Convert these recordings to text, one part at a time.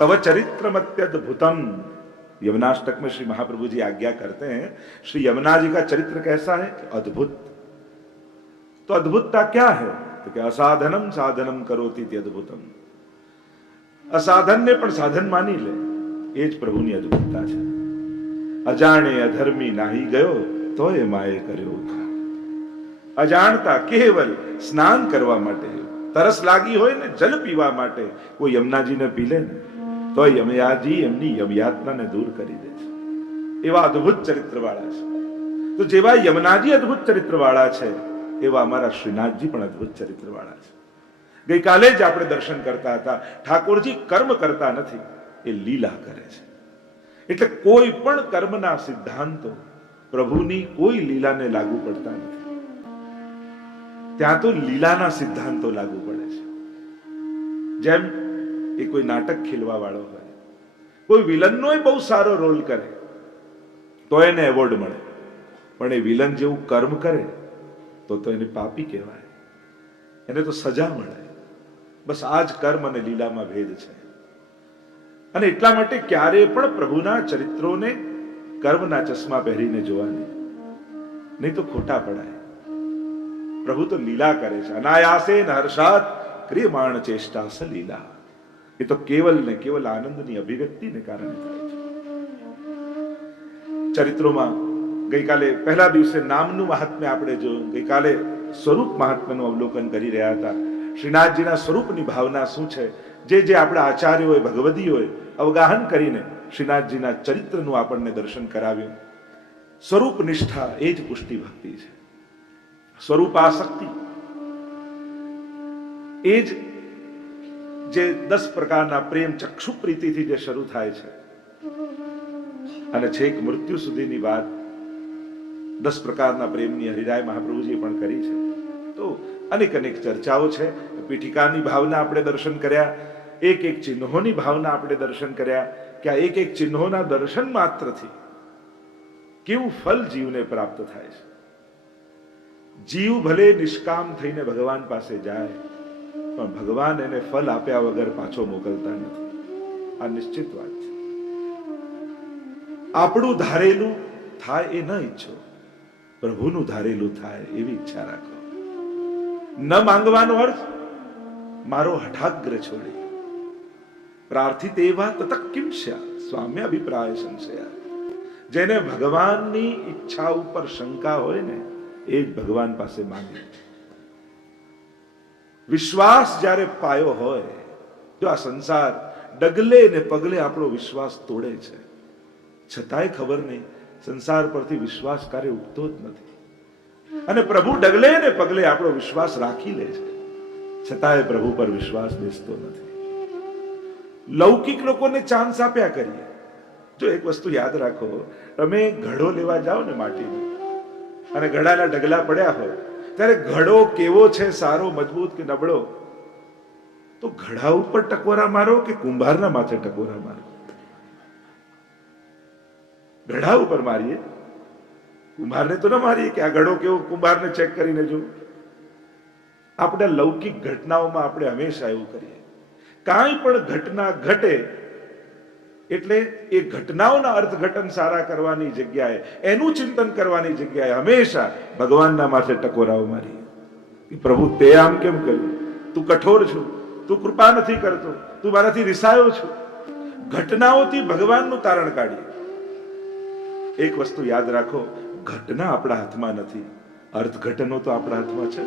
तव चरित्रम अत्यद्भुतम। यमुनाष्टक में श्री महाप्रभु जी आज्ञा करते हैं, श्री यमुना जी का चरित्र कैसा है? अद्भुत। तो अद्भुतता क्या है? तो क्या असाधनम साधनम करोति अद्भुतम। असाधन ने पण साधन मानी ले, એ જ પ્રભુની અદ્ભુતતા છે। અજાણે અધર્મી નાહી ગયો તોય માએ કર્યો ઉદ્ધાર। અજાણતા કેવલ સ્નાન કરવા માટે, તરસ લાગી હોય ને જલ પીવા માટે કોઈ યમુનાજીને પી લે ને તો યમયાજી એમની યમયાતનાને દૂર કરી દે છે। એવા અદ્ભુત ચરિત્રવાળા છે। તો જેવા યમુનાજી અદ્ભુત ચરિત્રવાળા છે એવા અમારા શ્રીનાથજી પણ અદ્ભુત ચરિત્રવાળા છે। ગઈકાલે જ આપણે દર્શન કરતા હતા, ઠાકોરજી કર્મ કરતા નથી, એ લીલા કરે છે। એટલે કોઈ પણ કર્મના સિદ્ધાંતો પ્રભુની કોઈ લીલાને લાગુ પડતા નથી, ત્યાં તો લીલાના સિદ્ધાંતો લાગુ પડે છે। જેમ એ કોઈ નાટક ખેલવા વાળો હોય, કોઈ વિલનનો બહુ સારો રોલ કરે તો એને એવોર્ડ મળે, પણ એ વિલન જેવું કર્મ કરે તો એને પાપી કહેવાય, એને તો સજા મળે। બસ આ જ કર્મ અને લીલામાં ભેદ છે। અને એટલા માટે ક્યારે પણ પ્રભુના ચરિત્રોને કર્મના ચશ્મા પહેરીને જોવાની, નહીં તો ખોટા પડાય। પ્રભુ તો લીલા કરે છે, અનાયાસે હર્ષાત ક્રિયમાણ ચેષ્ટા સલીલા। એ તો કેવલ ને કેવલ આનંદની અભિવ્યક્તિને કારણે થાય છે। ચરિત્રોમાં ગઈકાલે પહેલા દિવસે નામનું મહાત્મ્ય આપણે જોયું, ગઈકાલે સ્વરૂપ મહાત્મ્યનું અવલોકન કરી રહ્યા હતા। શ્રીનાથજીના સ્વરૂપની ભાવના શું છે, જે આપણા આચાર્યોએ ભગવદીઓએ અવગાહન કરીને શ્રીનાથજીના ચરિત્રનું આપણને દર્શન કરાવ્યું। સ્વરૂપ નિષ્ઠા એ જ પુષ્ટિ ભક્તિ છે। સ્વરૂપ આસક્તિ એ જ જે 10 પ્રકારના પ્રેમ ચક્ષુ પ્રીતિથી જે શરૂ થાય છે અને છેક મૃત્યુ સુધીની વાત 10 પ્રકારના પ્રેમની હરિરાય મહાપ્રભુજીએ પણ કરી છે। તો અનેક ચર્ચાઓ છે। પીઠિકાની ભાવના આપણે દર્શન કર્યા, એક ચિહ્નોની ભાવના આપણે દર્શન કર્યા કે આ એક ચિહ્નોના દર્શન માત્રથી કેવું ફલ જીવને પ્રાપ્ત થાય છે। જીવ ભલે નિષ્કામ થઈને ભગવાન પાસે જાય, પણ ભગવાન એને ફલ આપ્યા વગર પાછો મોકલતા નથી, આ નિશ્ચિત વાત છે। આપણું ધારેલું થાય એ ન ઈચ્છો, પ્રભુનું ધારેલું થાય એવી ઈચ્છા રાખો। ન માંગવાનો અર્થ મારો હઠાગ્ર છોડી પ્રાર્થિત એવા તતઃ કિંસ્યા સ્વામ્ય અભિપ્રાય સંશયા। જેને ભગવાનની ઈચ્છા ઉપર શંકા હોય ને એ જ ભગવાન પાસે માંગે। વિશ્વાસ જ્યારે પાયો હોય, જો આ સંસાર ડગલે ને પગલે આપણો વિશ્વાસ તોડે છે, છતાંય ખબર નહીં સંસાર પરથી વિશ્વાસ કાર્ય ઉઠતો જ નથી, અને પ્રભુ ડગલે ને પગલે આપણો વિશ્વાસ રાખી લે છે, છતાંય પ્રભુ પર વિશ્વાસ બેસતો નથી। લૌકિક લોકોને ચાન્સ આપ્યા કરીએ। જો એક વસ્તુ યાદ રાખો, તમે ઘડો લેવા જાઓ ને માટીનો, અને ઘડાના ઢગલા પડ્યા હોય ત્યારે ઘડો કેવો છે, સારો મજબૂત કે નબળો, તો ઘડા ઉપર ટકોરા મારો કે કુંભારના માથે ટકોરા મારો? ઘડા ઉપર મારીએ, કુંભારને તો ન મારીએ કે આ ઘડો કેવો, કુંભારને ચેક કરીને જો। આપણે લૌકિક ઘટનાઓમાં આપણે હંમેશા એવું કરીએ, કાંઈ પણ ઘટના ઘટે એટલે એ ઘટનાઓના અર્થઘટન સારા કરવાની જગ્યાએ, એનું ચિંતન કરવાની જગ્યાએ હંમેશા ભગવાનના માથે ટકોરાઓ મારીએ કે પ્રભુ તે આમ કેમ કર્યું, તું કઠોર છું, તું કૃપા નથી કરતો, તું મારાથી રિસાયો છું। ઘટનાઓથી ભગવાનનું તારણ કાઢીએ। એક વસ્તુ યાદ રાખો, ઘટના આપણા હાથમાં નથી, અર્થઘટનો તો આપણા હાથમાં છે।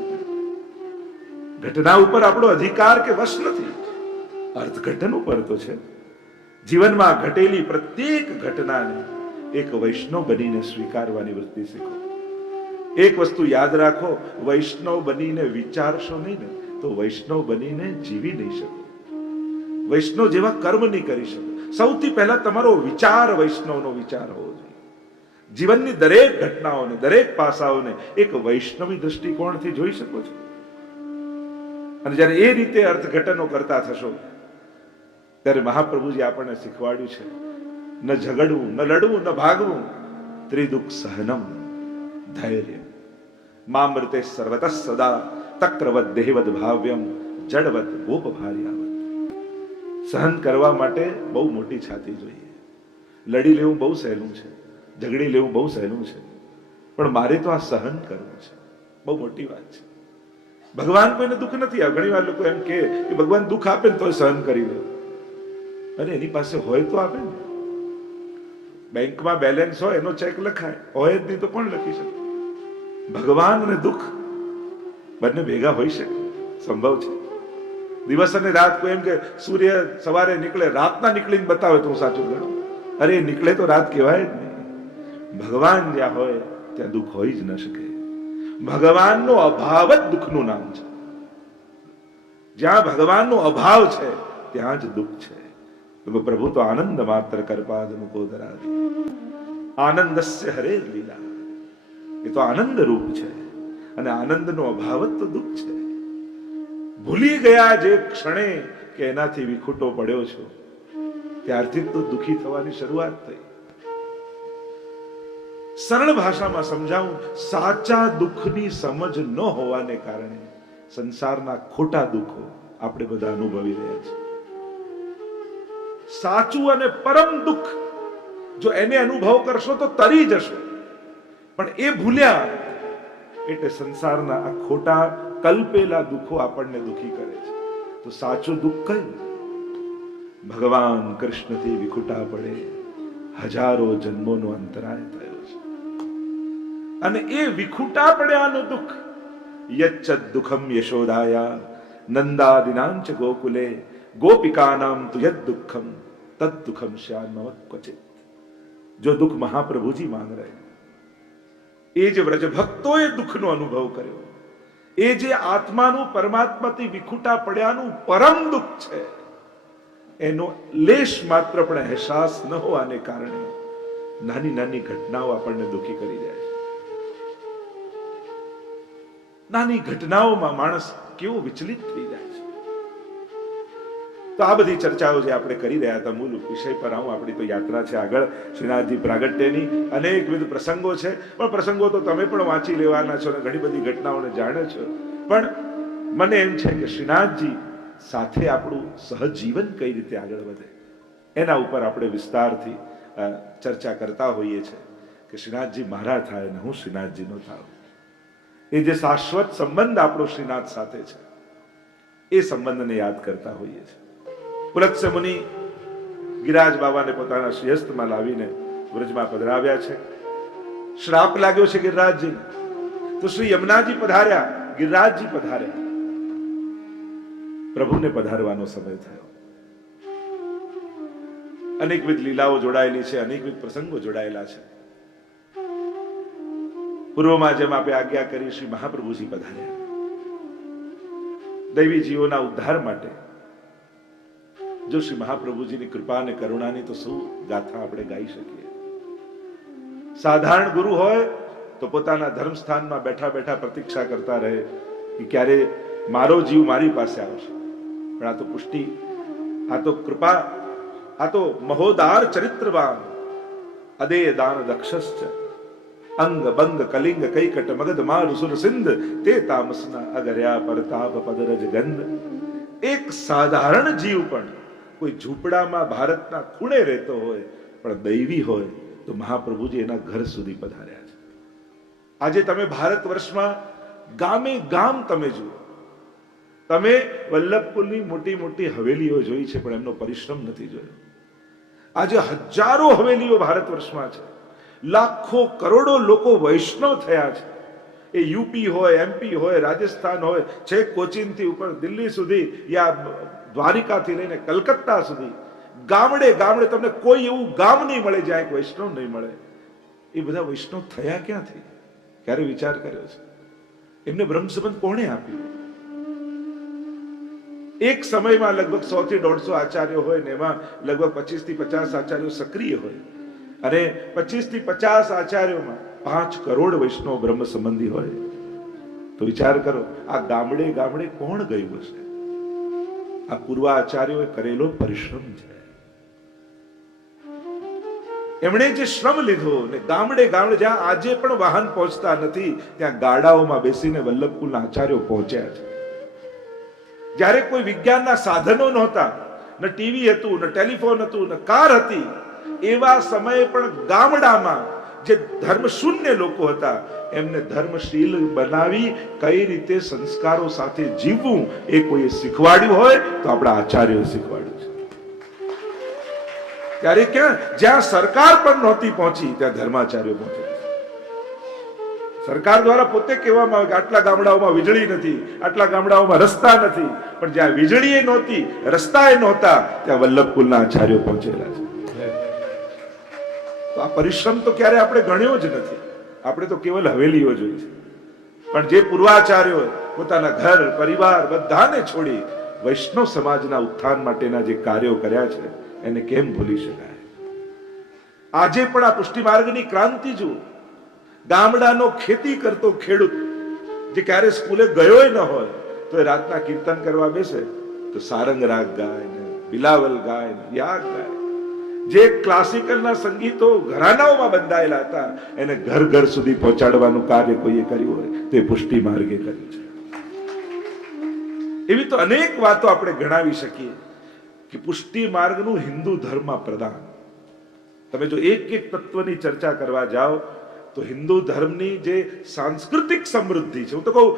ઘટના ઉપર આપણો અધિકાર કે વશ નથી, અર્થઘટન ઉપર તો છે। જીવનમાં ઘટેલી પ્રત્યેક ઘટનાને એક વૈષ્ણવ બનીને સ્વીકારવાની વૃત્તિ શીખો। એક વસ્તુ યાદ રાખો, વૈષ્ણવ બનીને વિચારશો નહીં ને તો વૈષ્ણવ બનીને જીવી નહીં શકો, વૈષ્ણવ જેવા કર્મ નહીં કરી શકો। સૌથી પહેલા તમારો વિચાર વૈષ્ણવનો વિચાર હોવો જોઈએ। જીવનની દરેક ઘટનાઓને, દરેક પાસાઓને એક વૈષ્ણવી દ્રષ્ટિકોણથી જોઈ શકો છો। અને જ્યારે એ રીતે અર્થઘટનો કરતા થશો ત્યારે મહાપ્રભુજી આપણને શીખવાડ્યું છે, ન ઝઘડવું, ન લડવું, ન ભાગવું, ત્રિદુઃખ સહનમ ધૈર્ય મામૃતે સર્વતઃ સદા તક્રવદ દેહવદ ભાવ્યમ જડવદ ગોપ ભાર્યાવત। સહન કરવા માટે બહુ મોટી છાતી જોઈએ. લડી લેવું બહુ સહેલું છે, ઝઘડી લેવું બહુ સહેલું છે, પણ મારે તો આ સહન કરવું છે, બહુ મોટી વાત છે. ભગવાન કોઈને દુઃખ નથી આવે. ઘણી વાર લોકો એમ કે ભગવાન દુઃખ આપે ને તો સહન કરી લે. અરે એની પાસે હોય તો આપે ને. બેંકમાં બેલેન્સ હોય એનો ચેક લખાય, હોય જ નહીં તો કોણ લખી શકે? ભગવાન અને દુઃખ બંને ભેગા હોઈ શકે? સંભવ છે? દિવસ અને રાત કોઈ એમ કે સૂર્ય સવારે નીકળે, રાતના નીકળીને બતાવે તો હું સાચું ગણું. અરે નીકળે તો રાત કહેવાય જ નહીં. ભગવાન જ્યાં હોય ત્યાં દુઃખ હોઈ જ ન શકે. ભગવાનનો અભાવ જ દુઃખનું નામ છે. જ્યાં ભગવાનનો અભાવ છે ત્યાં જ દુઃખ છે. પ્રભુ તો આનંદ માત્ર કરપાદ મુકોદરાદિ, આનંદસ્ય હરે લીલા. એ તો આનંદ રૂપ છે અને આનંદનો અભાવ જ તો દુઃખ છે. ભૂલી ગયા જે ક્ષણે કે એનાથી વિખૂટો પડ્યો છો, ત્યારથી તો દુઃખી થવાની શરૂઆત થઈ. સરળ ભાષામાં સમજાવું, સાચા દુઃખની સમજ ન હોવાને કારણે સંસારના ખોટા દુઃખો આપણે બધા અનુભવી રહ્યા છીએ. સાચું અને પરમ દુઃખ જો એને અનુભવ કરશો તો તરી જશો, પણ એ ભૂલ્યા એટલે સંસારના આ ખોટા કલ્પેલા દુઃખો આપણને દુઃખી કરે છે. તો સાચું દુઃખ કયું? ભગવાન કૃષ્ણથી વિખૂટા પડે હજારો જન્મોનો અંતરાય થયો છે, અને એ વિખૂટા પડ્યાનું દુઃખ યચ્ચ દુઃખમ યશોદાયા નંદાદિનાંચ ગોકુલે ગોપિકાનામ તુ યદ દુઃખમ તદ દુઃખમ શ્યામવત ક્વચિત. જો દુઃખ મહાપ્રભુજી માંગ રહે, એ જે વ્રજ ભક્તોએ દુઃખનો અનુભવ કર્યો, એ જે આત્માનું પરમાત્માથી વિખૂટા પડ્યાનું પરમ દુઃખ છે, એનો લેશ માત્ર પણ અહેસાસ ન હોવાને કારણે નાની નાની ઘટનાઓ આપણને દુઃખી કરી જાય છે. નાની ઘટનાઓમાં માણસ કેવો વિચલિત થઈ જાય છે. તો આ બધી ચર્ચાઓ જે આપણે કરી રહ્યા હતા, મૂળ વિષય પર આવું. આપણી તો યાત્રા છે આગળ, શ્રીનાથજી પ્રાગટ્યની અનેકવિધ પ્રસંગો છે, પણ પ્રસંગો તો તમે પણ વાંચી લેવાના છો અને ઘણી બધી ઘટનાઓને જાણો છો. પણ મને એમ છે કે શ્રીનાથજી સાથે આપણું સહજીવન કઈ રીતે આગળ વધે એના ઉપર આપણે વિસ્તારથી ચર્ચા કરતા હોઈએ છીએ કે શ્રીનાથજી મારા થાય ને હું શ્રીનાથજીનો થાવ. એ જે શાશ્વત સંબંધ આપણો શ્રીનાથ સાથે છે, એ સંબંધને યાદ કરતા હોઈએ છીએ. પુલત્સ્ય મુનિ ગિરિરાજ બાબાને પોતાના શ્રીહસ્તમાં લાવીને વ્રજમાં પધરાવ્યા છે. શ્રાપ લાગ્યો છે ગિરિરાજજીને, તો શ્રી યમુનાજી પધાર્યા, ગિરિરાજજી પધાર્યા. પ્રભુને પધારવાનો સમય થયો. અનેકવિધ લીલાઓ જોડાયેલી છે, અનેકવિધ પ્રસંગો જોડાયેલા છે. પૂર્વમાં જેમ આપણે આજ્ઞા કરી, શ્રી મહાપ્રભુજી પધાર્યા. દૈવી જીવોના ઉદ્ધાર માટે જો શ્રી મહાપ્રભુજીની કૃપા અને કરુણાની તો શું ગાથા આપણે ગાઈ શકીએ. સાધારણ ગુરુ હોય તો પોતાના ધર્મ સ્થાનમાં બેઠા બેઠા પ્રતીક્ષા કરતા રહે કે ક્યારે મારો જીવ મારી પાસે આવશે. પણ આ તો પુષ્ટિ, આ તો કૃપા, આ તો મહોદાર ચરિત્રવાન અદેય દાન દક્ષશ્ચ અંગ બંગ કલિંગ કૈકટ મગધ મારુ સુર સિંધ તે તામસના અગર્યા પરતાપ પદરજ ગંધ. એક સાધારણ જીવ પણ કોઈ ઝૂંપડામાં ભારતના ખૂણે રહેતો હોય પણ દૈવી હોય તો મહાપ્રભુજી એના ઘર સુધી પધાર્યા છે. આજે તમે ભારત વર્ષમાં ગામે ગામ તમે જુઓ, તમે વલ્લભપુરની મોટી મોટી હવેલીઓ જોઈ છે પણ એમનો પરિશ્રમ નથી જોયો. આજે હજારો હવેલીઓ ભારત વર્ષમાં છે, લાખો કરોડો લોકો વૈષ્ણવ થયા છે. એ યુપી હોય, એમપી હોય, રાજસ્થાન હોય, છેક કોચીનથી ઉપર દિલ્હી સુધી, યા દ્વારિકાથી લઈને કલકત્તા સુધી, ગામડે ગામડે તમને કોઈ એવું ગામ નહીં મળે જ્યાં એક વૈષ્ણવ નહીં મળે. એ બધા વૈષ્ણવ થયા ક્યાંથી? ક્યારે વિચાર કર્યો છે? એમને બ્રહ્મ સંબંધ કોણે આપ્યું? એક સમયમાં લગભગ 100 થી 150 આચાર્યો હોય ને એમાં લગભગ 25 થી 50 આચાર્યો સક્રિય હોય, અને 25 થી 50 આચાર્યોમાં 5 કરોડ વૈષ્ણવ બ્રહ્મ સંબંધી હોય. તો વિચાર કરો, આ ગામડે ગામડે કોણ ગયું હશે? આ પૂર્વ આચાર્યોએ કરેલો પરિશ્રમ છે. એમણે જે શ્રમ લીધો ને ગામડે ગામડે જ્યાં આજે પણ વાહન પહોંચતા નથી ત્યાં ગાડાઓમાં બેસીને વલ્લભકુલના આચાર્યો પહોંચ્યા છે. જ્યારે કોઈ વિજ્ઞાનના સાધનો નહોતા ન ટીવી હતું, ન ટેલિફોન હતું, ન કાર હતી, એવા સમયે પણ ગામડામાં જે ધર્મ શૂન્ય લોકો હતા એમને ધર્મશીલ બનાવી કઈ રીતે સંસ્કારો સાથે જીવવું એ કોઈએ શીખવાડ્યું હોય તો આપણા આચાર્યોએ શીખવાડ્યું છે. ત્યારે ક્યાં જ્યાં સરકાર પણ નહોતી પહોંચી ત્યાં ધર્માચાર્યો પહોંચે. સરકાર દ્વારા પોતે કહેવામાં આવે કે આટલા ગામડાઓમાં વીજળી નથી, આટલા ગામડાઓમાં રસ્તા નથી, પણ જ્યાં વીજળી નહોતી, રસ્તા નહોતા, ત્યાં વલ્લભકુલના આચાર્યો પહોંચેલા છે. તો આ પરિશ્રમ તો ક્યારે આપણે ગણ્યો જ નથી. આપણે તો કેવલ હવેલીઓ જોઈ છે. પણ જે પૂર્વાચાર્યો પોતાના ઘર પરિવાર બધાને છોડી વૈષ્ણવ સમાજના ઉત્થાન માટેના જે કાર્યો કર્યા છે એને કેમ ભૂલી શકાય? આજે પણ આ પુષ્ટિ માર્ગની ક્રાંતિ જુઓ. ગામડાનો ખેતી કરતો ખેડૂત જે ક્યારે સ્કૂલે ગયો ન હોય તો એ રાતના કીર્તન કરવા બેસે તો સારંગ રાગ ગાય ને બિલાવલ ગાય ને યાગ ગાય. જે ક્લાસિકલના સંગીતો ઘરાનાઓમાં બંધાયેલા હતા એને ઘર ઘર સુધી પહોંચાડવાનું કાર્ય કોઈએ કર્યું હોય તો એ પુષ્ટિ માર્ગે કર્યું છે. એવી તો અનેક વાતો આપણે ગણાવી શકીએ કે પુષ્ટિ માર્ગનું હિન્દુ ધર્મમાં પ્રદાન. તમે જો એક એક તત્વની ચર્ચા કરવા જાઓ તો હિન્દુ ધર્મની જે સાંસ્કૃતિક સમૃદ્ધિ છે, હું તો કહું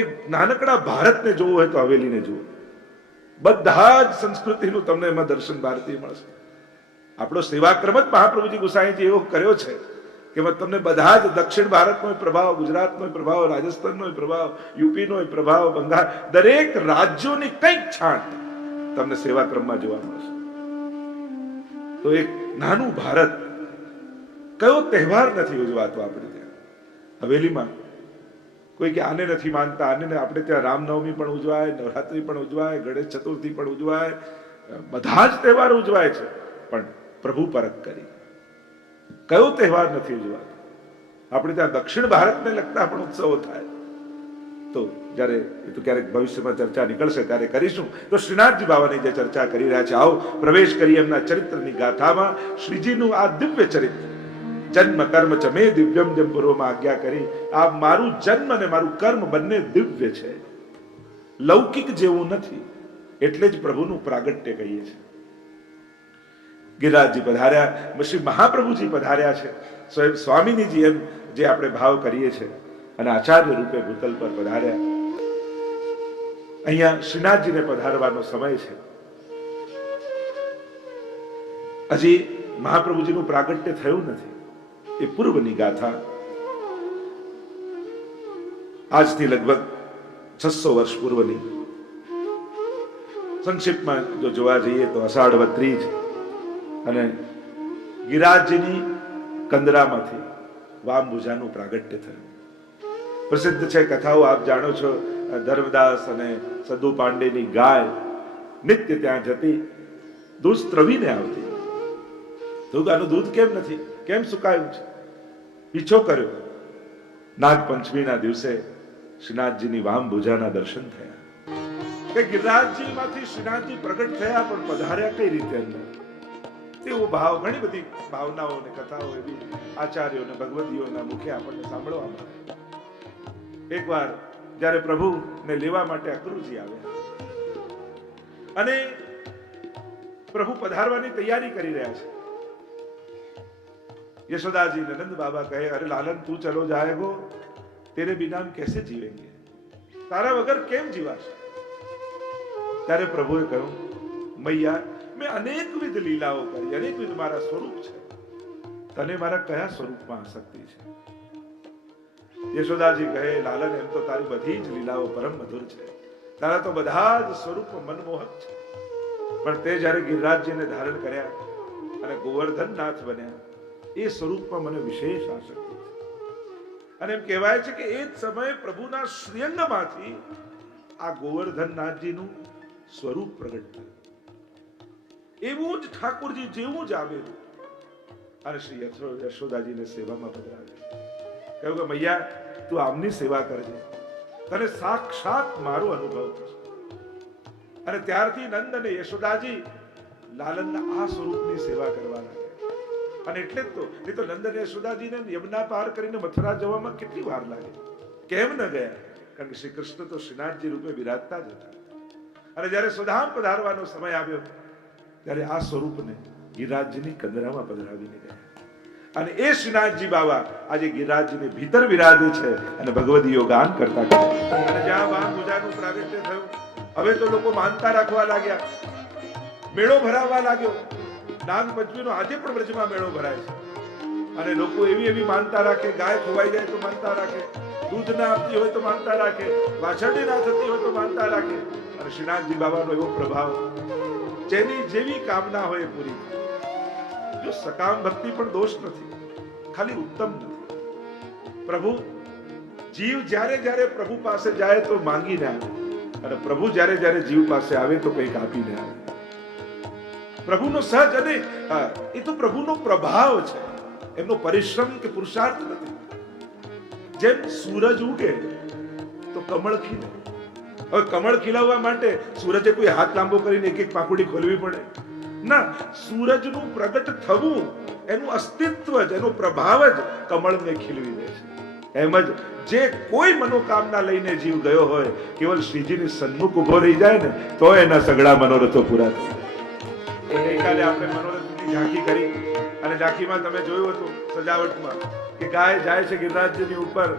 એક નાનકડા ભારતને જોવું હોય તો હવેલીને જુઓ. બધા જ સંસ્કૃતિનું તમને એમાં દર્શન ભારતીય મળશે. આપણો સેવાક્રમ જ મહાપ્રભુજી ગુસાઈજી એવો કર્યો છે કે તમને બધા જ દક્ષિણ ભારતનો પ્રભાવ, ગુજરાતનો પ્રભાવ, રાજસ્થાનનો પ્રભાવ, યુપીનો પ્રભાવ, બંગાળ, દરેક રાજ્યોની કંઈક છાંટ તમને સેવાક્રમમાં જોવા મળશે. તો એક નાનું ભારત, કયો તહેવાર નથી ઉજવાતો આપણે ત્યાં હવેલીમાં? કોઈ કે આને નથી માનતા, આને આપણે ત્યાં રામનવમી પણ ઉજવાય, નવરાત્રી પણ ઉજવાય, ગણેશ ચતુર્થી પણ ઉજવાય, બધા જ તહેવારો ઉજવાય છે. પણ પ્રભુ પરખ કરી કયો તહેવાર નથી ઉજવાતો? આપણે ત્યાં દક્ષિણ ભારતને લગતા પણ ઉત્સવો થાય. તો જ્યારે એ તો ક્યારેક ભવિષ્યમાં ચર્ચા નીકળશે ત્યારે કરીશું. તો શ્રીનાથજી બાવાની જે ચર્ચા કરી રહ્યા છે, આવો પ્રવેશ કરી એમના ચરિત્રની ગાથામાં. શ્રીજીનું આ દિવ્ય ચરિત્ર, જન્મ કર્મ ચ મે દિવ્યમ, જેમ પૂર્વમાં આજ્ઞા કરી, આ મારું જન્મ અને મારું કર્મ બંને દિવ્ય છે, લૌકિક જેવું નથી. એટલે જ પ્રભુનું પ્રાગટ્ય કહીએ છીએ. ગિરિરાજજી પધાર્યા, શ્રી મહાપ્રભુજી પધાર્યા છે, સ્વયં સ્વામીજીજી એમ જે આપણે ભાવ કરીએ છીએ, અને આચાર્ય રૂપે ભૂતલ પર પધાર્યા. અહીંયા શ્રીનાથજીને પધારવાનો સમય છે. હજી મહાપ્રભુજીનું પ્રાગટ્ય થયું નથી. એ પૂર્વની ગાથા આજથી લગભગ 600 વર્ષ પૂર્વની. સંક્ષિપ્તમાં જો જોવા જઈએ તો અષાઢ ત્રીજ અને ગિરિરાજજીની કંદરામાંથી વામભુજાનું પ્રાગટ્ય થયું. પ્રસિદ્ધ છે કથાઓ, આપ જાણો છો. ધર્મદાસ અને સદુ પાંડેની ગાય નિત્ય ત્યાં જતી, દૂધ સ્ત્રવીને આવતી. તો આનું દૂધ કેમ નથી, કેમ સુકાયું છે? પીછો કર્યો. નાગપંચમીના દિવસે શ્રીનાથજીની વામભુજાના દર્શન થયા. કે ગિરિરાજજી માંથી શ્રીનાથજી પ્રગટ થયા, પણ પધાર્યા કઈ રીતે અંદર? તેવો ભાવ, ઘણી બધી ભાવનાઓ અને કથાઓ એવી આચાર્યો અને ભગવદીઓના મુખે આપણને સાંભળવા મળે. એકવાર જ્યારે પ્રભુને લેવા માટે અક્રૂરજી આવ્યા અને પ્રભુ પધારવાની તૈયારી કરી રહ્યા છે. यशोदा जी नंद बाबा कहे, अरे लालन तू चलो जाएगो, तेरे बिना हम कैसे जीवेंगे, तारा वगर केम जीवाशे? ત્યારે પ્રભુએ કહ્યું, મૈયા મેં અનેકવિધ લીલાઓ કરી, અનેકવિધ મારા સ્વરૂપ છે, તને મારા કયા સ્વરૂપમાં આસક્તિ છે? યશોદાજી કહે, લાલન એમ તો તારી બધી જ લીલાઓ પરમ મધુર છે, તારા તો બધા જ સ્વરૂપ મનમોહક છે, પણ તે જ્યારે ગિરિરાજજીને ધારણ કર્યા અને ગોવર્ધન નાથ બન્યા, એ સ્વરૂપમાં મને વિશેષ આસક્તિ છે. અને એમ કહેવાય છે કે એ જ સમયે પ્રભુના શ્રીઅંગમાંથી આ ગોવર્ધનનાથજીનું સ્વરૂપ પ્રગટ થયું. એવું જ ઠાકોરજી જેવું જ આવેલું અને શ્રી યશોદાજીને સેવામાં પધરાવ્યા. કહ્યું કે મૈયા તું આમની સેવા કરજે, તને સાક્ષાત મારો અનુભવ થશે. અને ત્યારથી નંદ અને યશોદાજી લાલનના આ સ્વરૂપની સેવા કરવા લાગ્યા. અને એટલે જ તો નહીં તો નંદ અને યશોદાજીને યમુના પાર કરીને મથુરા જવામાં કેટલી વાર લાગી, કેમ ન ગયા? કારણ કે શ્રી કૃષ્ણ તો શ્રીનાથજી રૂપે બિરાજતા જ હતા. અને જ્યારે સુધામ પધારવાનો સમય આવ્યો ત્યારે આ સ્વરૂપને ગિરિરાજજીની કંદરામાં પધરાવીને ગયા. અને એ શ્રીનાથજી બાબા આજે ગિરિરાજજીની ભીતર વિરાજે છે અને ભગવદીયો ગાન કરતા ગયા. અને જ્યાં બા પૂજાનું પ્રાગટ્ય થયું, હવે તો લોકો માનતા રાખવા લાગ્યા, મેળો ભરાવા લાગ્યો. નાગપંચમીનો આજે પણ બ્રજમાં મેળો ભરાય છે. અને લોકો એવી એવી માનતા રાખે, ગાય ખોવાઈ જાય તો માનતા રાખે, દૂધ ના આપતી હોય તો માનતા રાખે, વાછરડી ના થતી હોય તો માનતા રાખે. અને શ્રીનાથજી બાબાનો એવો પ્રભાવ, જેની જેવી કામના હોય એ પૂરી થાય. જો સકામ ભક્તિ પણ દોષ નથી, ખાલી ઉત્તમ નથી. પ્રભુ જીવ જ્યારે જ્યારે પ્રભુ પાસે જાય તો માંગીને આવે, અને પ્રભુ જ્યારે જ્યારે જીવ પાસે આવે તો કંઈક આપીને આવે. પ્રભુનો સહજ, અને એ તો પ્રભુનો પ્રભાવ છે, એમનો પરિશ્રમ કે પુરુષાર્થ નથી. જેમ સૂરજ ઉગે તો કમળ ખીલે. હવે કમળ ખીલાવવા માટે સૂરજે કોઈ હાથ લાંબો કરીને એક એક પાંખુડી ખોલવી પડે ના. સૂરજનું પ્રગટ થવું, એનું અસ્તિત્વ જ, એનો પ્રભાવ જ કમળને ખીલવી દે છે. એમ જ જે કોઈ મનોકામના લઈને જીવ ગયો હોય, કેવલ શ્રીજીની સન્મુખ ઉભો રહી જાય ને તો એના સગળા મનોરથો પૂરા થાય. ગઈકાલે આપણે મનોરથની ઝાંખી કરી, અને ઝાંખીમાં તમે જોયું હતું સજાવટમાં કે ગાય જાય છે ગિરિરાજજીની ઉપર,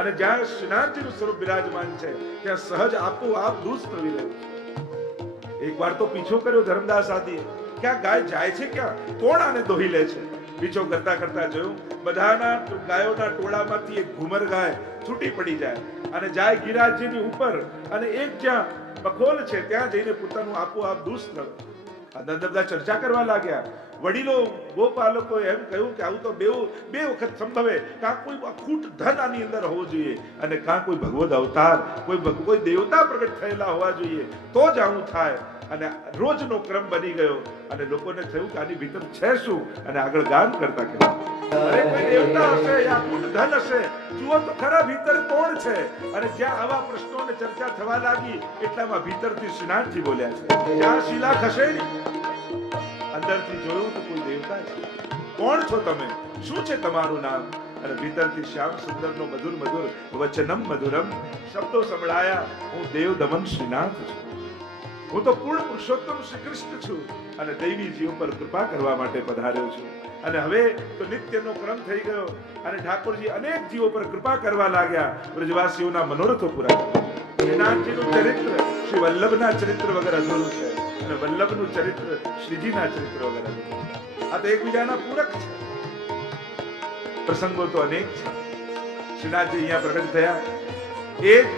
અને જ્યાં શ્રીનાથજીનું સ્વરૂપ બિરાજમાન છે ત્યાં સહજ આપોઆપ દૂધ પ્રવી રહ્યું છે. એક વાર તો પીછો કર્યો ધર્મદાસ આદિએ કે આ ગાય જાય છે ક્યાં, કોણ આને દોહી લે છે. પીછો કરતા કરતા જોયું બધાના ગાયોના ટોળામાંથી એક ઘુમર ગાય છૂટી પડી જાય અને જાય ગિરિરાજજીની ઉપર, અને એક જ્યાં બખોલ છે ત્યાં જઈને પોતાનું આપોઆપ દૂધ પ્રવે. બધા ચર્ચા કરવા લાગ્યા. વડીલો ગોપાલકો એમ કહ્યું કે આવું તો બે વખત સંભવે, કાં કોઈ અખૂટ ધન આની અંદર હોવું જોઈએ, અને કાં કોઈ ભગવદ અવતાર, કોઈ દેવતા પ્રગટ થયેલા હોવા જોઈએ, તો જ આવું થાય. અને રોજનો ક્રમ બની ગયો, અને લોકોને થયું કે આની ભીતર છે શું, અને આગળ ગાન કરતા કહ્યું અરે કોઈ દેવતા હશે, અખૂટ ધન હશે, જુઓ તો ખરા ભીતર કોણ છે. અને જ્યાં આવા પ્રશ્નોને ચર્ચા થવા લાગી એટલામાં ભીતરથી શ્રીનાથજી બોલ્યા છે, જ્યાં શિલા ખસેડી, અંદરથી જોયું તો કોઈ દેવતા છે. કોણ છો તમે, શું છે તમારું નામ? અને ભીતરથી શ્યામ સુંદરનો મધુર મધુર વચનમ મધુરમ શબ્દો સંભળાયા, હું દેવ દમન શ્રીનાથ છું, હું તો પૂર્ણ પુરુષોત્તમ શ્રી કૃષ્ણ છું, અને દૈવી જીવ પર કૃપા કરવા માટે પધાર્યો છું. અને હવે તો નિત્યનો ક્રમ થઈ ગયો, અને ઠાકોરજી અનેક જીવો પર કૃપા કરવા લાગ્યા, બ્રજવાસીઓના મનોરથો પૂરા કર્યા. શ્રીનાથજીનું ચરિત્ર શ્રી વલ્લભના ચરિત્ર વગર અધૂરું છે, અને વલ્લભનું ચરિત્ર શ્રીજીના ચરિત્ર વગર અધૂરું છે. આ તો એકબીજાના પૂરક છે. પ્રસંગો તો અનેક છે. શ્રીનાથજી અહીંયા પ્રગટ થયા એ જ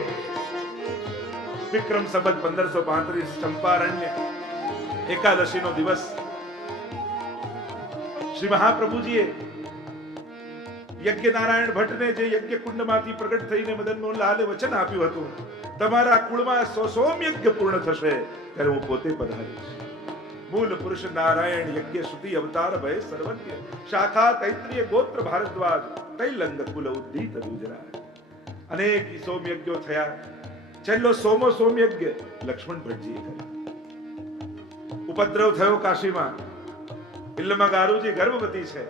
વિક્રમ સંવત 1535 ચંપારણ્ય એકાદશીનો દિવસ શ્રી મહાપ્રભુજીએ યજ્ઞ નારાયણ ભટ્ટને જે યજ્ઞ કુંડમાંથી પ્રગટ થઈને મદન મોહન લાલે વચન આપ્યું હતું, તમારા કુળમાં 100 યજ્ઞ પૂર્ણ થશે ત્યારે હું પોતે પધારીશ. મૂલ પુરુષ નારાયણ યજ્ઞ સુતિ અવતાર ભય સર્વજ્ઞ, શાખા તૈત્રીય ગોત્ર ભારદ્વાજ, તૈલંગ કુલ ઉદ્દીત ગુજરાત. અનેક સોમયજ્ઞો થયા. છેલ્લો સોમયજ્ઞ લક્ષ્મણ ભટ્ટજીએ કર્યો. ઉપદ્રવ થયો કાશીમાં. ઇલ્લમા ગારુજી ગર્ભવતી છે,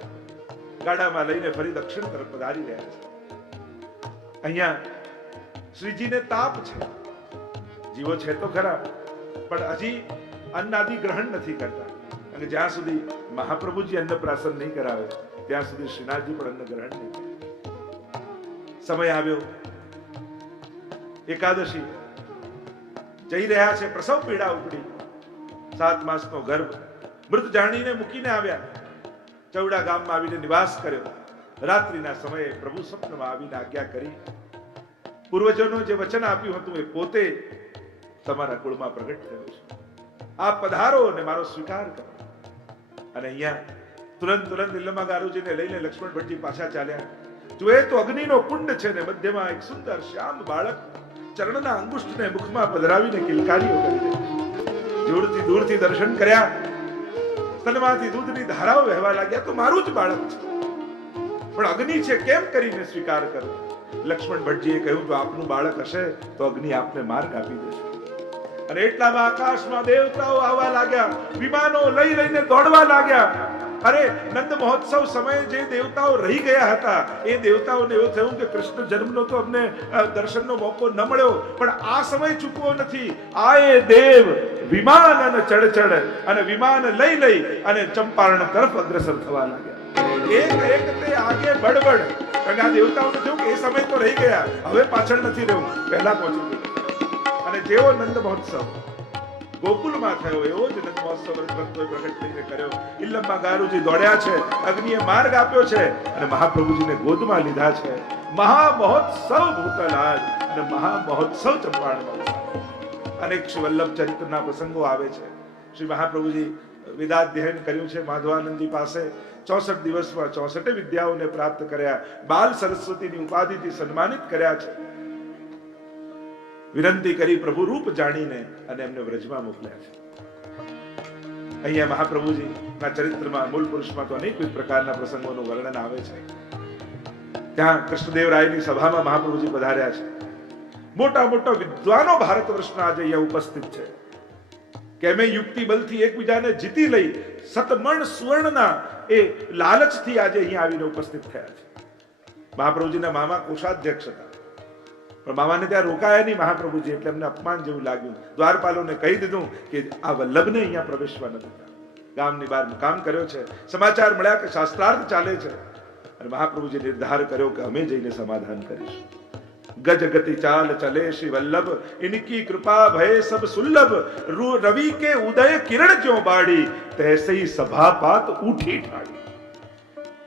ગાડામાં લઈને ફરી દક્ષિણ તરફ પધારી રહ્યા છે. અહીંયા શ્રીજીને તાપ છે, જીવો છે તો ખરા, પણ હજી અન્નાદિ ગ્રહણ નથી કરતા. અને જ્યાં સુધી મહાપ્રભુજી અન્નપ્રાશન નહીં કરાવે ત્યાં સુધી શ્રીનાથજી પણ અન્ન ગ્રહણ નહીં કરે. સમય આવ્યો, એકાદશી જઈ રહ્યા છે, પ્રસવ પીડા ઉપડી, 7 માસનો ગર્ભ મૃત જાણીને મૂકીને આવ્યા. ચૌડા ગામમાં આવીને નિવાસ કર્યો. રાત્રિના સમયે પ્રભુ સ્વપ્નમાં આવીને આજ્ઞા કરી, પૂર્વજોનો જે વચન આપ્યું હતું એ પોતે તમારા કુળમાં પ્રગટ થયો છે, આપ પધારો અને મારો સ્વીકાર કરો. અને અહીંયા તુરંત ઇલ્લમા ગારુજીને લઈને લક્ષ્મણ ભટ્ટજી પાછા ચાલ્યા. જોએ તો અગ્નિનો કુંડ છે ને મધ્યમાં એક સુંદર શ્યામ બાળક ચરણના અંગુષ્ઠને મુખમાં પધરાવીને કિલકારીઓ કરી રહી છે. દૂરથી દર્શન કર્યા, સ્તનમાંથી દૂધની ધારાઓ વહેવા લાગ્યા. તો મારું જ બાળક છે, પણ અગ્નિ છે, કેમ કરીને સ્વીકાર કરો? લક્ષ્મણ ભટ્ટજીએ કહ્યું, જો આપનું બાળક હશે તો અગ્નિ આપને માર્ગ આપી દેશે. અને એટલામાં આકાશમાં દેવતાઓ આવવા લાગ્યા, વિમાનો લઈને દોડવા લાગ્યા. અરે નંદ મહોત્સવ સમયે જે દેવતાઓ રહી ગયા હતા એ દેવતાઓને એવું થયું કે કૃષ્ણ જન્મનો તો અમને દર્શનનો મોકો ન મળ્યો, પણ આ સમય ચૂકવો નથી. આયે દેવ વિમાન અને ચડ અને વિમાન લઈ અને ચંપારણ તરફ અગ્રસર થવા લાગ્યા. એક તે આગે બડબડ, કારણ કે આ દેવતાઓને થયું કે એ સમય તો રહી ગયા, હવે પાછળ નથી રહેવું, પહેલા પહોંચી ગયું. અને જેવો નંદ મહોત્સવ ગોકુલમાં થયો એવો જ નંદ મહોત્સવ ભક્તોએ પ્રગટ થઈને કર્યો. ઇલ્લમમાં ગારુજી દોડ્યા છે, અગ્નિએ માર્ગ આપ્યો છે અને મહાપ્રભુજીને ગોદમાં લીધા છે. મહામહોત્સવ ભૂતલાલ અને મહામહોત્સવ ચંપારણમાં. અનેક શ્રી વલ્લભ ચરિત્રના પ્રસંગો આવે છે. શ્રી મહાપ્રભુજી વેદાધ્યયન કર્યું છે માધવાનંદજી પાસે. 64 દિવસમાં 64 વિદ્યાઓને પ્રાપ્ત કર્યા. બાલ સરસ્વતીની ઉપાધિથી સન્માનિત કર્યા છે. વિનંતી કરી પ્રભુ રૂપ જાણીને અને એમને વ્રજમાં મોકલ્યા છે. અહીંયા મહાપ્રભુજીના ચરિત્રમાં મૂળ પુરુષમાં તો અનેક પ્રકારના પ્રસંગોનું વર્ણન આવે છે. ત્યાં કૃષ્ણદેવરાયની સભામાં મહાપ્રભુજી પધાર્યા છે. મોટા મોટા વિદ્વાનો ભારત વર્ષના આજે અહીંયા ઉપસ્થિત છે કે અમે યુક્તિ બલથી એકબીજાને જીતી લઈ સતમણ સુવર્ણના એ લાલચથી આજે અહીંયા આવીને ઉપસ્થિત થયા છે. મહાપ્રભુજીના મામા કોષાધ્યક્ષ હતા, પણ મામાને ત્યાં રોકાયા નહીં મહાપ્રભુજી, એટલે એમને અપમાન જેવું લાગ્યું. દ્વારપાલોને કહી દીધું કે આ વલ્લભને અહીંયા પ્રવેશવા ન દેતા. ગામની બહાર મુકામ કર્યો છે. સમાચાર મળ્યા કે શાસ્ત્રાર્થ ચાલે છે અને મહાપ્રભુજી નિર્ધાર કર્યો કે અમે જઈને સમાધાન કરીશું. ગજ ગતિ ચાલ ચલે શ્રી વલ્લભ, ઇનકી કૃપા ભય સબ સુલ્લભ. રવિ કે ઉદય કિરણ જ્યો બાડી, તૈસે સભાપાત ઉઠી ઠાડી.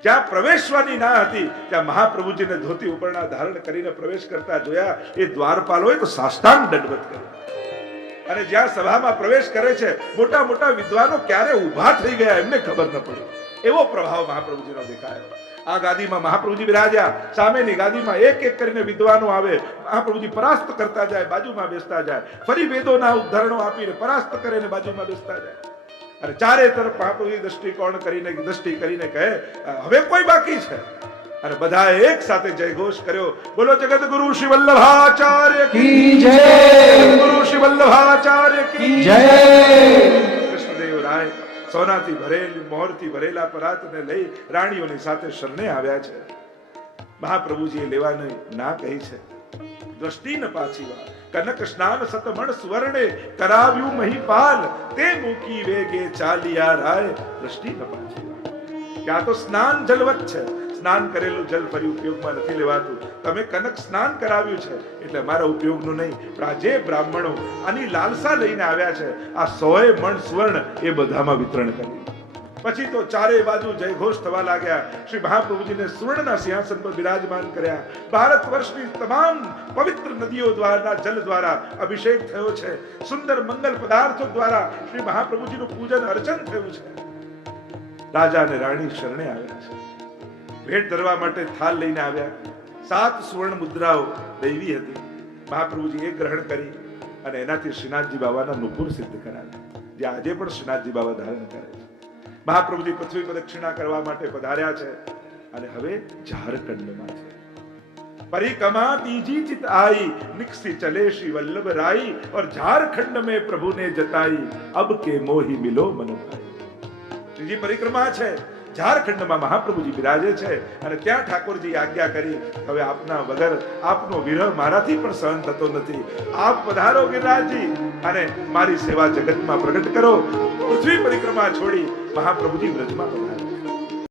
જ્યાં પ્રવેશવાની ના હતી ત્યાં મહાપ્રભુજીને ધોતી ઉપરના ધારણ કરીને પ્રવેશ કરતા જોયા. એ દ્વારપાલોએ તો સાષ્ટાંગ દંડવત કર્યો. અને જ્યાં સભામાં પ્રવેશ કરે છે મોટા મોટા વિદ્વાનો ક્યારે ઊભા થઈ ગયા એમને ખબર ન પડી. એવો પ્રભાવ મહાપ્રભુજીનો દેખાયો. આ ગાદીમાં મહાપ્રભુજી બિરાજ્યા, સામેની ગાદીમાં એક એક કરીને વિદ્વાનો આવે. મહાપ્રભુજી પરાસ્ત કરતા જાય, બાજુમાં બેસતા જાય, ફરી વેદોના ઉદ્ધરણો આપીને પરાસ્ત કરીને બાજુમાં બેસતા જાય. અને ચારે તરફ મહાપ્રભુજી દ્રષ્ટિ કરીને કહે હવે કોઈ બાકી છે. અને બધા એક સાથે જયઘોષ કર્યો, બોલો જગત ગુરુ શ્રી વલ્લભાચાર્ય કી જય, ગુરુ શ્રી વલ્લભાચાર્ય કી જય. કૃષ્ણદેવ રાય સોનાથી ભરેલી મોહરથી ભરેલા પરાતને લઈ રાણીઓની સાથે શરણે આવ્યા છે. મહાપ્રભુજીએ લેવાની ના કહી છે. દ્રષ્ટિ ન પાછી વા, કનક સ્નાન સતમણ સુવર્ણે કરાવ્યું મહીપાલ, તે મૂકી વેગે ચાલિયા રાય. દ્રષ્ટિ ન પાછી વા, કે આ તો સ્નાન જલવત છે. સ્નાન કરેલું જલ ફરી ઉપયોગમાં નથી લેવાતું. તમે કનક સ્નાન કરાવ્યું છે એટલે અમારા ઉપયોગનું નહીં. પણ આ જે બ્રાહ્મણો આની લાલસા લઈને આવ્યા છે, આ 100 મણ સુવર્ણ એ બધામાં વિતરણ કર્યું. પછી તો ચારે બાજુ જયઘોષ થવા લાગ્યા. શ્રી મહાપ્રભુજીને સુવર્ણના સિંહાસન પર બિરાજમાન કર્યા. ભારત વર્ષની તમામ પવિત્ર નદીઓ દ્વારા જલ દ્વારા અભિષેક થયો છે. સુંદર મંગલ પદાર્થો દ્વારા શ્રી મહાપ્રભુજીનું પૂજન અર્ચન થયું છે. રાજા અને રાણી શરણે આવ્યા છે. ભેટ ધરવા માટે થાળ લઈને આવ્યા. 7 સુવર્ણ મુદ્રાઓ દૈવી હતી. મહાપ્રભુજી એ ગ્રહણ કરી અને એનાથી શ્રીનાથજી બાબાના નુપુર સિદ્ધ કરાવ્યા, જે આજે પણ શ્રીનાથજી બાબા ધારણ કરે છે. મહાપ્રભુજી પૃથ્વી પ્રદક્ષિણા કરવા માટે પધાર્યા છે અને હવે ઝારખંડમાં છે. પરિક્રમા तीजी चित आई, निकसी चले श्री वल्लभ राई, और झारखंड में प्रभु ने जताई, अब के मोही मिलो मन भाई. ત્રીજી પરિક્રમા છે. ઝારખંડમાં મહાપ્રભુજી બિરાજે છે અને ત્યાં ઠાકોરજી આજ્ઞા કરી, હવે આપના વગર આપનો વિરહ મારાથી પણ સહન થતો નથી. આપ પધારો ગિરિરાજજી અને મારી સેવા જગતમાં પ્રગટ કરો. પૃથ્વી પરિક્રમા છોડી મહાપ્રભુજી વ્રજમાં પધાર્યા.